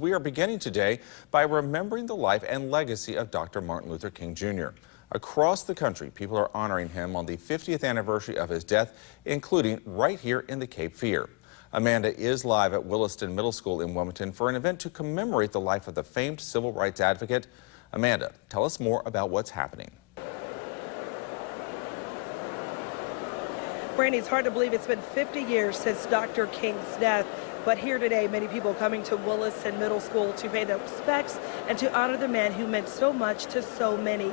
We are beginning today by remembering the life and legacy of Dr. Martin Luther King Jr. Across the country, people are honoring him on the 50th anniversary of his death, including right here in the Cape Fear. Amanda is live at Williston Middle School in Wilmington for an event to commemorate the life of the famed civil rights advocate. Amanda, tell us more about what's happening. Brandy, it's hard to believe it's been 50 years since Dr. King's death, but here today, many people coming to Williston Middle School to pay their respects and to honor the man who meant so much to so many.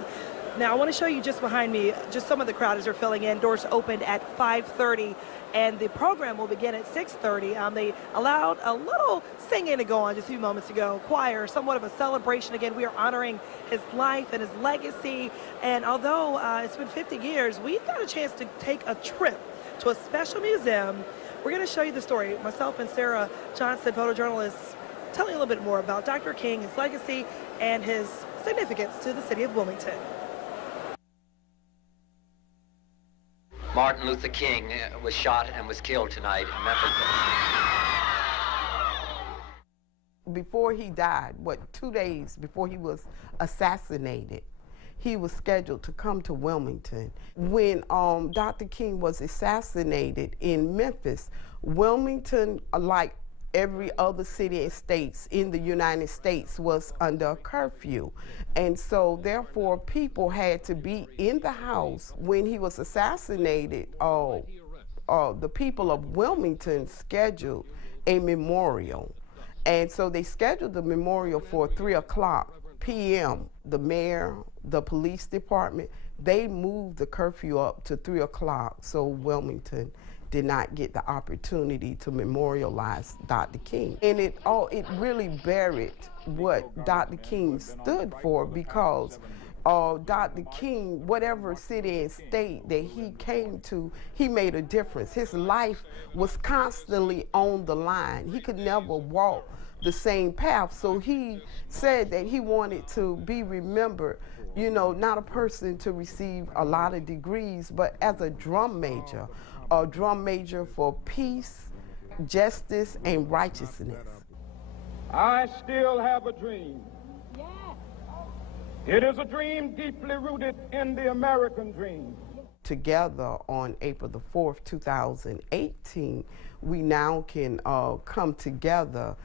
Now, I want to show you just behind me, just some of the crowd as they're filling in. Doors opened at 5:30, and the program will begin at 6:30. They allowed a little singing to go on just a few moments ago. Choir, somewhat of a celebration. Again, we are honoring his life and his legacy. And although it's been 50 years, we got a chance to take a trip to a special museum. We're going to show you the story. Myself and Sarah Johnson, photojournalists, telling a little bit more about Dr. King, his legacy, and his significance to the city of Wilmington. Martin Luther King was shot and was killed tonight in Memphis. Before he died, 2 days before he was assassinated, he was scheduled to come to Wilmington. When Dr. King was assassinated in Memphis, Wilmington, like every other city and states in the United States, was under a curfew. And so therefore people had to be in the house when he was assassinated. The people of Wilmington scheduled a memorial. And so they scheduled the memorial for 3:00 p.m. The mayor, the police department, they moved the curfew up to 3:00 so Wilmington did not get the opportunity to memorialize Dr. King. And it really buried what Dr. King stood for, because Dr. King, whatever city and state that he came to, he made a difference. His life was constantly on the line. He could never walk the same path. So he said that he wanted to be remembered, you know, not a person to receive a lot of degrees, but as a drum major for peace, justice, and righteousness. I still have a dream. It is a dream deeply rooted in the American dream. Together on April the 4th, 2018, we now can come together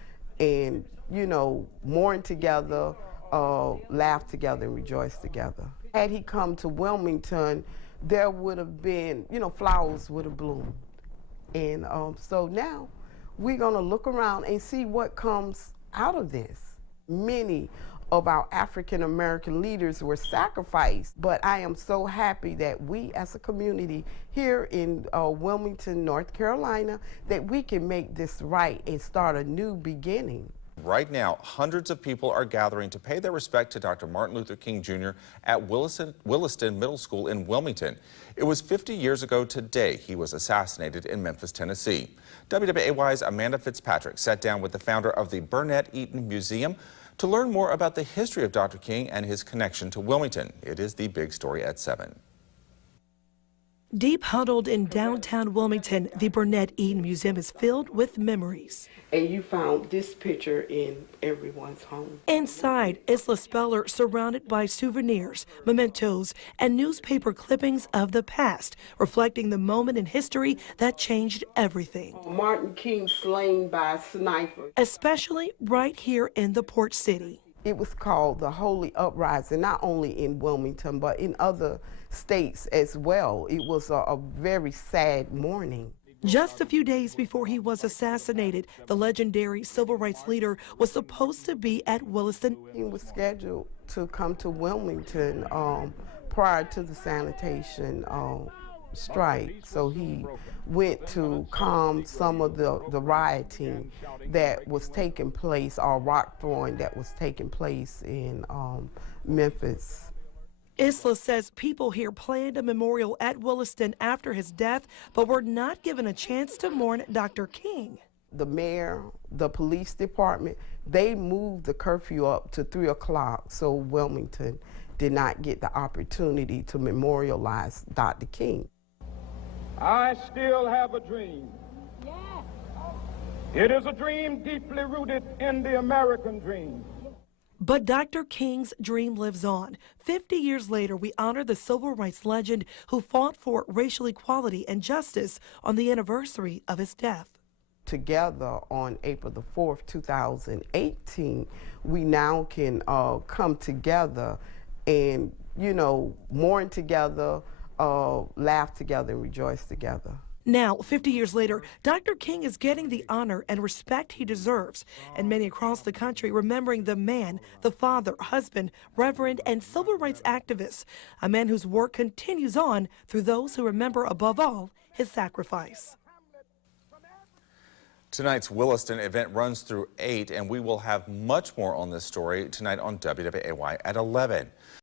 and, you know, mourn together, laugh together, and rejoice together. Had he come to Wilmington, there would have been, you know, flowers would have bloomed. And so now we're going to look around and see what comes out of this. Many of our African American leaders were sacrificed, but I am so happy that we as a community here in Wilmington, North Carolina, that we can make this right and start a new beginning. Right now, hundreds of people are gathering to pay their respect to Dr. Martin Luther King Jr. at Williston Middle School in Wilmington. It was 50 years ago today he was assassinated in Memphis, Tennessee. WWAY's Amanda Fitzpatrick sat down with the founder of the Burnett Eaton Museum to learn more about the history of Dr. King and his connection to Wilmington. It is the big story at 7. Deep huddled in downtown Wilmington, the Burnett Eaton Museum is filled with memories. And you found this picture in everyone's home. Inside, Islah Speller, surrounded by souvenirs, mementos, and newspaper clippings of the past, reflecting the moment in history that changed everything. Martin King slain by a sniper. Especially right here in the port city. It was called the Holy Uprising, not only in Wilmington, but in other states as well. It was a very sad morning. Just a few days before he was assassinated, the legendary civil rights leader was supposed to be at Williston. He was scheduled to come to Wilmington prior to the sanitation strike. So he went to calm some of the rioting that was taking place, or rock throwing that was taking place in Memphis. Islah says people here planned a memorial at Williston after his death, but were not given a chance to mourn Dr. King. The mayor, the police department, they moved the curfew up to 3:00 so Wilmington did not get the opportunity to memorialize Dr. King. I still have a dream. It is a dream deeply rooted in the American dream. But Dr. King's dream lives on. 50 years later, we honor the civil rights legend who fought for racial equality and justice on the anniversary of his death. Together on April the 4th, 2018, we now can come together and, you know, mourn together, laugh together, and rejoice together. Now, 50 years later, Dr. King is getting the honor and respect he deserves, and many across the country remembering the man, the father, husband, reverend, and civil rights activist, a man whose work continues on through those who remember above all his sacrifice. Tonight's Williston event runs through 8, and we will have much more on this story tonight on WWAY at 11.